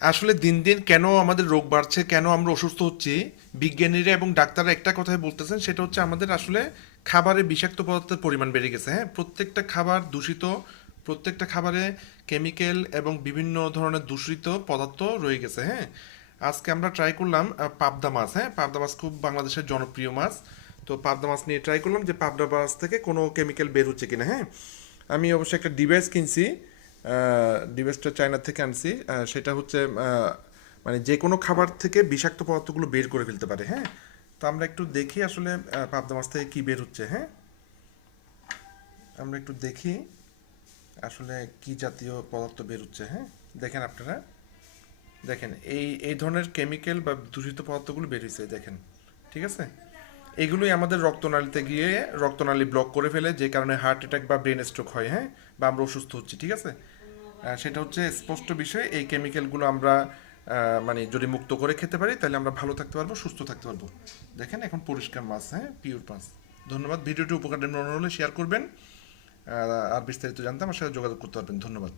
আসলে দিন দিন কেন আমাদের রোগ বাড়ছে, কেন আমরা অসুস্থ হচ্ছি, বিজ্ঞানীরা এবং ডাক্তাররা একটা কথাই বলতেছেন, সেটা হচ্ছে আমাদের আসলে খাবারে বিষাক্ত পদার্থের পরিমাণ বেড়ে গেছে। হ্যাঁ, প্রত্যেকটা খাবার দূষিত, প্রত্যেকটা খাবারে কেমিক্যাল এবং বিভিন্ন ধরনের দূষিত পদার্থ রয়ে গেছে। হ্যাঁ, আজকে আমরা ট্রাই করলাম পাবদা মাছ। হ্যাঁ, পাবদা মাছ খুব বাংলাদেশের জনপ্রিয় মাছ। তো পাবদা মাছ নিয়ে ট্রাই করলাম যে পাবদা মাছ থেকে কোনো কেমিক্যাল বের হচ্ছে কিনা। হ্যাঁ, আমি অবশ্যই একটা ডিভাইস কিনছি। ডিভাইসটা চায়না থেকে আনছি। সেটা হচ্ছে মানে যে কোনো খাবার থেকে বিষাক্ত পদার্থগুলো বের করে ফেলতে পারে। হ্যাঁ, তো আমরা একটু দেখি আসলে পাবদা মাছ থেকে কী বের হচ্ছে। হ্যাঁ, আমরা একটু দেখি আসলে কি জাতীয় পদার্থ বের হচ্ছে। হ্যাঁ, দেখেন আপনারা, দেখেন এই এই ধরনের কেমিক্যাল বা দূষিত পদার্থগুলো বের হয়েছে, দেখেন। ঠিক আছে, এগুলোই আমাদের রক্তনালীতে গিয়ে রক্তনালী ব্লক করে ফেলে, যে কারণে হার্ট অ্যাটাক বা ব্রেন স্ট্রোক হয়। হ্যাঁ, বা আমরা অসুস্থ হচ্ছি। ঠিক আছে, সেটা হচ্ছে স্পষ্ট বিষয়। এই কেমিক্যালগুলো আমরা মানে যদি মুক্ত করে খেতে পারি, তাহলে আমরা ভালো থাকতে পারবো, সুস্থ থাকতে পারবো। দেখেন এখন পরিষ্কার মাছ। হ্যাঁ, পিওর মাছ। ধন্যবাদ। ভিডিওটি উপকার মনে হলে শেয়ার করবেন। আর বিস্তারিত জানতে আমার সাথে যোগাযোগ করতে পারবেন। ধন্যবাদ।